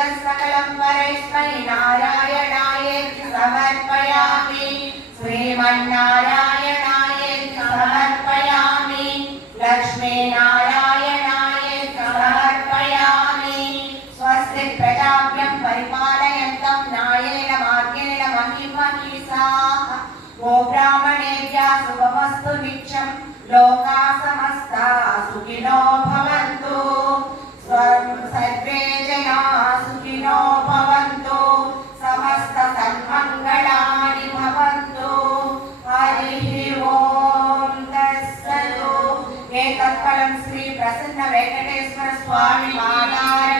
सकलं परस्मै नारायणायेति समर्पयामि श्रीमन्नारायणायेति समर्पयामि लक्ष्मीनारायणायेति समर्पयामि स्वस्ति प्रजाभ्यं परिपालयन्तं न्यायेन मार्गेण महीं महिषाः गोब्राह्मणेभ्यः शुभमस्तु नित्यं लोकाः समस्ताः सुखिनो भवन्तु सर्वे जनाः सुखिनो भवन्तु समस्त सन्मङ्गलानि भवन्तु हरिः ओम तत्सत् एतत् फलं श्री प्रसन्न वेंकटेश्वर स्वामी महाराज